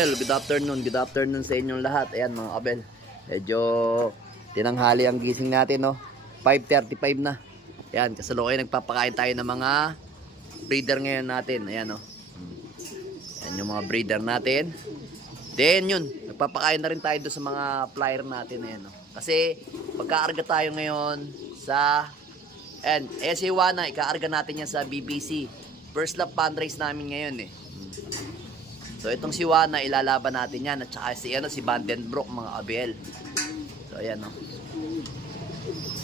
Abel, good afternoon. Good afternoon sa inyong lahat. Ayan mga Abel. Medyo tinanghali ang gising natin, no? 5:35 na. Ayan, kasalukuyan nagpapakain tayo ng mga breeder ngayon natin. Ayan, no? Ayan yung mga breeder natin. Then yun, nagpapakain na rin tayo doon sa mga flyer natin. Ayan, no? Kasi pagkaarga tayo ngayon sa si Wana, ikaarga natin yan sa BBC. First lap fundraise namin ngayon eh. So itong si Wana, ilalaban natin yan. At saka si Vandenbroek, mga Abel. So ayan, no?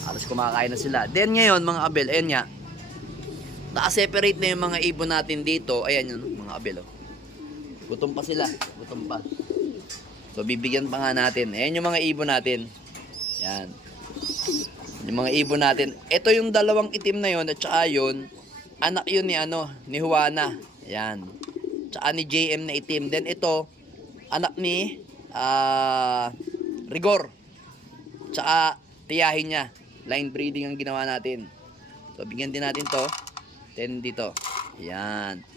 Halos kumakain na sila. Then ngayon mga Abel, ayan nga, naka-separate na yung mga ibon natin dito. Ayan yun, mga Abel, oh. Gutom pa sila, gutom pa. So bibigyan pa nga natin. Ayan yung mga ibon natin. Yan. Yung mga ibon natin. Ito yung dalawang itim na yun. At saka yun, anak yun ni Juana. Yan. Tsaka ni JM na itim. Then ito, anak ni Rigor. Tsaka tiyahin niya. Line breeding ang ginawa natin. So bigyan din natin to. Then dito. Yan.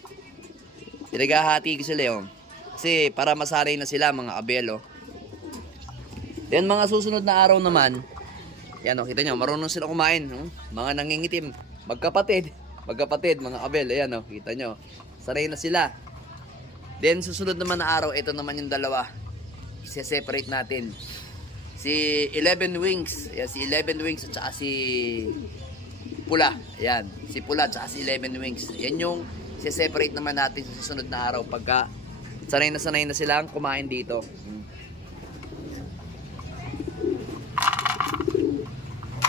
Pinaghahati ko sila yun. Kasi para masanay na sila mga Abel, oh. Then mga susunod na araw naman, yan, oh, kita nyo, marunong sila kumain, oh. Mga nangingitim, magkapatid, mga Abel, ayan, oh, kita nyo, sanay na sila. Then susunod naman na araw, ito naman yung dalawa, i-separate natin. Si 11 Wings, ayan, si 11 Wings at saka si Pula, ayan, si Pula at saka si 11 Wings. Yan yung i-separate naman natin sa susunod na araw pagka sanay na silang kumain dito.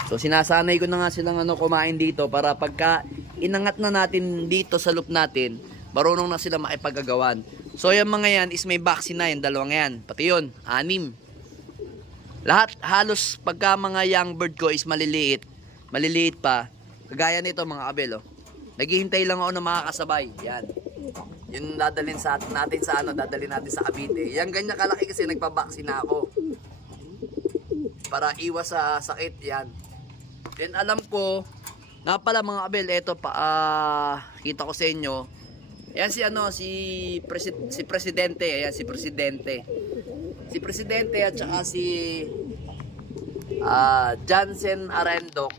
So sinasanay ko na nga silang kumain dito para pagka inangat na natin dito sa loop natin, marunong na sila makipagagawan. So yung mga yan is may vaccine na, yung dalawang yan. Pati yun, 6. Lahat halos pagka mga young bird ko is maliliit pa. Kagaya nito mga Abel, oh. Naghihintay lang ako ng makakasabay. Yan. Yung dadalhin natin sa Cavite. Yan ganyan kalaki kasi nagpa-vaccine na ako. Para iwas sa sakit, yan. Then alam ko, nga pala mga Abel, eto pa, kita ko sa inyo. Ayan si Presidente, ayan si Presidente. Si Presidente at saka si Jansen Arendok.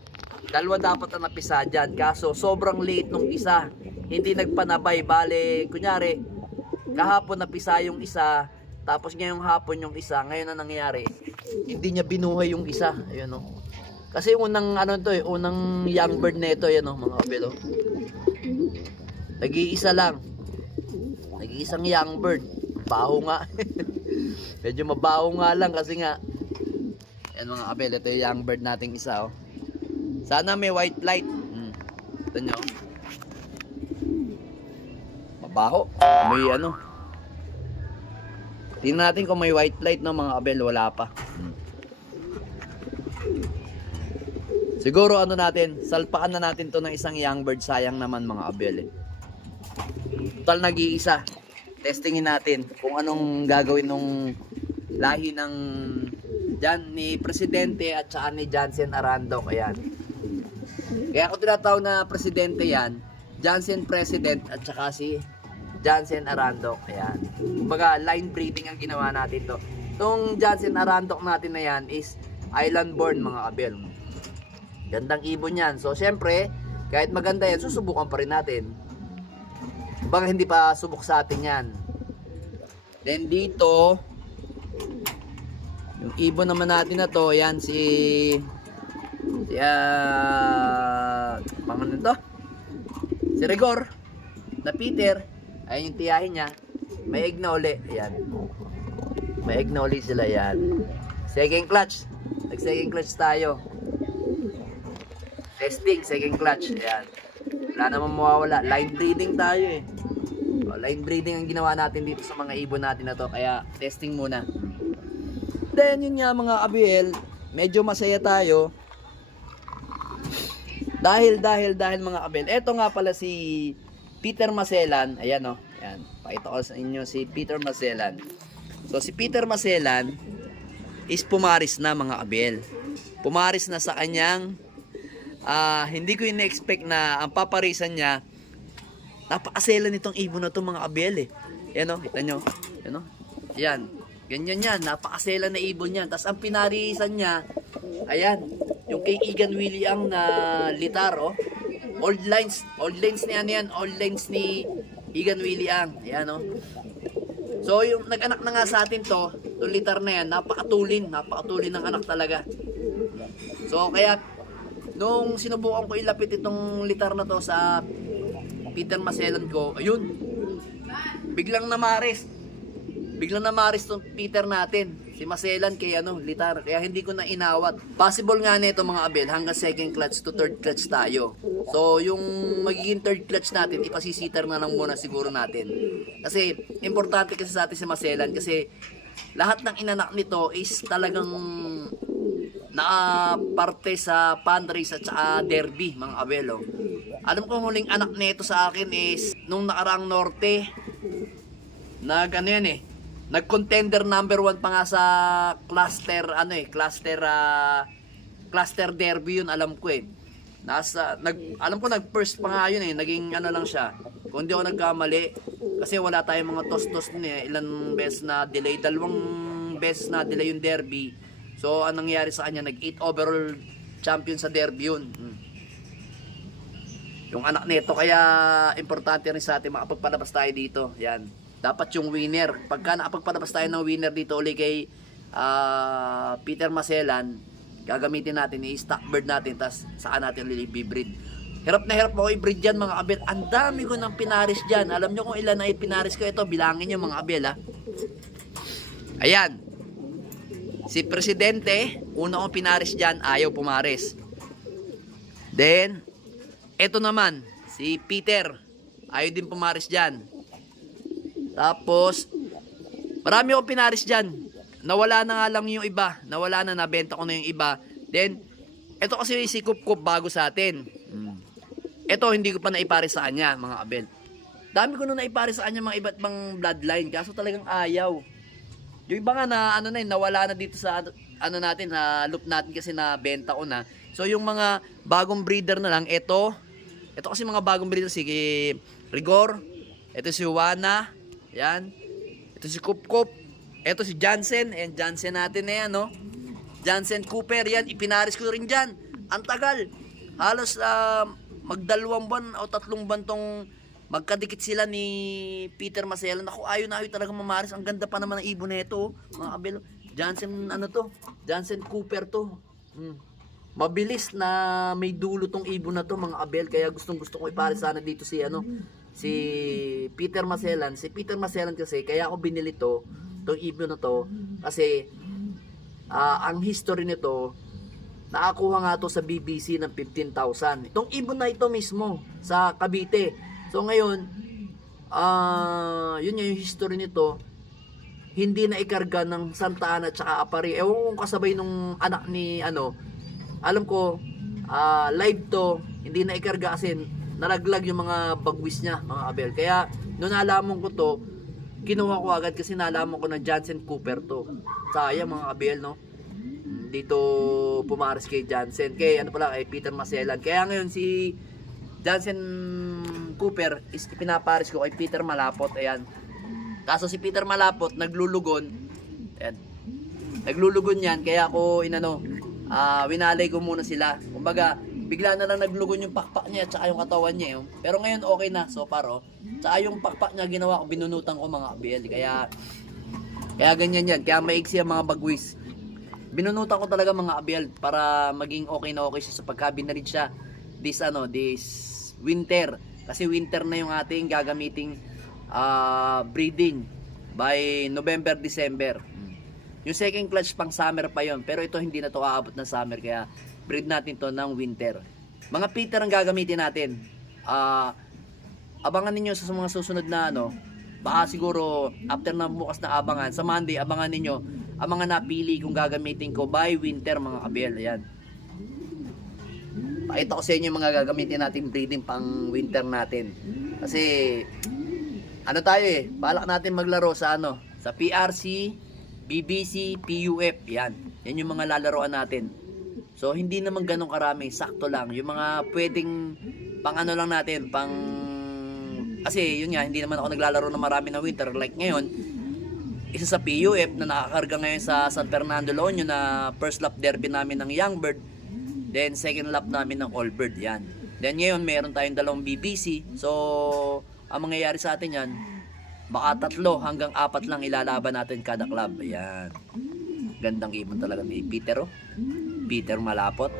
Dalawa dapat ang napisa dyan. Kaso sobrang late nung isa. Hindi nagpanabay. Bale, kunyari, kahapon napisa yung isa. Tapos ngayong hapon yung isa. Ngayon na nangyayari, hindi niya binuhay yung isa. Ayun, oh. Kasi unang unang young bird na ito, yan, oh, mga Abel, oh. Nag-iisa lang. Nag-iisang young bird. Baho nga. Medyo mabaho nga lang kasi nga. Yan mga Abel, ito yung young bird nating isa, oh. Sana may white light. Ito nyo. Mabaho. May tingnan natin kung may white light, no, mga Abel. Wala pa. Siguro natin, salpakan na natin to ng isang young bird. Sayang naman mga Abel, eh. Total nag-iisa. Testingin natin kung anong gagawin nung lahi ng ni Presidente at saka ni Jansen Arendok. Ayan. Kaya ako tinatawag na Presidente yan, Jansen President at saka si Jansen Arendok. Ayan. Kumbaga line breeding ang ginawa natin to. Itong Jansen Arendok natin na yan is island born mga Abel. Gandang ibon yan. So syempre, kahit maganda yan, susubukan pa rin natin. Baka hindi pa subok sa atin yan. Then dito, yung ibon naman natin na to, yan si Rigor na Peter. Ayun yung tiyahin niya. May egg na uli. Ayan. May egg na uli sila, yan. Second clutch. Nag-second clutch tayo. Testing, second clutch. Ayan. Wala naman mawawala. Line breeding tayo, eh. Line breeding ang ginawa natin dito sa mga ibon natin na to. Kaya testing muna. Then yun nga mga Abel, medyo masaya tayo. Dahil mga Abel, eto nga pala si Peter Maselan. Ayan, oh. Ayan. Pakita ko sa inyo si Peter Maselan. So si Peter Maselan is pumaris na mga Abel. Pumaris na sa kanyang hindi ko in-expect na ang paparisan niya. Napakasela nitong ibon na to mga Abel, eh. Yan, oh, kita nyo. Yan, oh. Yan. Ganyan yan. Napakasela na ibon yan. Tapos ang pinarisan niya, ayan. Yung kay Egan Willie ang na litar, oh. Old lines. Old lines ni ano yan. Old lines ni Egan Willie ang. Ayan, oh. So, yung nag-anak na nga sa atin to, yung litar na yan, napakatulin ng anak talaga. So, kaya, nung sinubukan ko ilapit itong litar na to sa Peter Maselan ko, ayun, biglang namaris tong Peter natin, si Maselan kay litar, kaya hindi ko na inawat. Possible nga nito mga abel, hanggang second clutch to third clutch tayo. So, yung magiging third clutch natin, ipasisitar na lang muna siguro natin. Kasi, importante kasi sa atin si Maselan, kasi lahat ng inanak nito is talagang nakaparte sa fundraise at saka derby, mga abelo. Alam ko huling anak nito sa akin is, nung nakaraang norte, nag-contender number 1 pa nga sa cluster derby yun, alam ko eh. Alam ko nag-first pa nga yun eh, naging lang siya. Kung di ako nagkamali, kasi wala tayong mga tostos nun eh, ilang beses na delay, 2 beses na delay yung derby. So, anong nangyari sa kanya, nag-8 overall champion sa derby yun. Yung anak nito, kaya importante rin sa atin, makapagpalabas tayo dito. Yan. Dapat yung winner. Pagka nakapagpalabas tayo ng winner dito ulit kay Peter Maselan, gagamitin natin, i-stock bird natin, tas saan natin i-breed. Hirap na hirap ako i-breed dyan mga abel. Ang dami ko ng pinaris dyan. Alam nyo kung ilan na ipinaris ko. Ito, bilangin nyo mga abel ha. Ayan. Si Presidente, una kong pinaris dyan, ayaw pumaris. Then, ito naman, si Peter, ayaw din pumaris dyan. Tapos, marami akong pinaris dyan. Nawala na nga lang yung iba. Nawala na, nabenta ko na yung iba. Then, ito kasi si Kup-Kup bago sa atin. Ito, hindi ko pa naiparis sa kanya, mga abel. Dami ko nung naiparis sa kanya mga iba't bang bloodline. Kaso talagang ayaw. Yung iba nga na, nawala na dito sa, natin, na loop natin kasi nabenta ko na. So, yung mga bagong breeder na lang, ito kasi mga bagong breeder, si Rigor, ito si Juana, yan. Ito si Kup-Kup. Ito si Jansen. Ayan, Jansen natin na yan, no? Jansen Cooper, yan. Ipinaris ko rin dyan. Ang tagal. Halos magdalawang buwan o 3 buwan tong magkadikit sila ni Peter Maselan. Ako, ayaw na ayaw talaga mamaris. Ang ganda pa naman ng ibon na ito, mga kabelo. Jansen, Jansen Cooper to. Mabilis na may dulo tong ibon na to, mga abel. Kaya gusto ko iparis sana dito si Peter Maselan. Si Peter Maselan kasi, kaya ako binili tong ibon na to, kasi ang history nito, nakakuha nga to sa BBC ng 15,000. Itong ibon na ito mismo, sa Cavite. So ngayon, yun yung history nito, hindi na ikarga ng Santa Ana at saka Apari. Ewan kung kasabay nung anak ni alam ko, live to, hindi na ikarga kasi nalaglag yung mga bagwis niya, mga abel. Kaya, nung nalaman ko to, kinuha ko agad kasi nalaman ko na Jansen Cooper to. Sayang mga abel, no? Dito pumaris kay Jansen. Kay kay Peter Maselan. Kaya ngayon si Jansen Cooper is pinaparis ko kay Peter Malapot. Ayan. Kaso si Peter Malapot naglulugon. Ayan. Naglulugon yan. Kaya ako winalay ko muna sila. Kumbaga, bigla na lang naglugon yung pakpak niya at saka yung katawan niya. Pero ngayon okay na so far. Tsaka yung pakpak niya ginawa ko, binunutan ko mga abel. Kaya ganyan yan. Kaya maiksi ang mga bagwis. Binunutan ko talaga mga abel para maging okay na okay siya sa pagkabinarid siya this winter. Kasi winter na yung ating gagamiting breeding by November, December. Yung second clutch pang summer pa yon, pero ito hindi na to aabot ng summer, kaya breed natin to ng winter. Mga Peter ang gagamitin natin. Abangan ninyo sa mga susunod na baka siguro after na bukas na abangan, sa Monday abangan ninyo ang mga napili kung gagamitin ko by winter, mga abel. Ayan. Pakita ko sa inyo yung mga gagamitin natin breeding pang winter natin. Kasi tayo balak natin maglaro sa sa PRC, BBC, PUF. Yan yung mga lalaroan natin. So hindi naman ganun karami, sakto lang. Yung mga pwedeng pang lang natin, kasi yun nga, hindi naman ako naglalaro ng marami na winter. Like ngayon, isa sa PUF na nakakarga ngayon sa San Fernando La Union na first lap derby namin ng Young Bird. Then second lap namin ng All Bird. Yan. Then ngayon meron tayong dalawang BBC. So ang mangyayari sa atin yan, baka 3 hanggang 4 lang ilalaban natin kada club. Ayan. Gandang ibon talaga ni Peter, oh. Peter Malapot.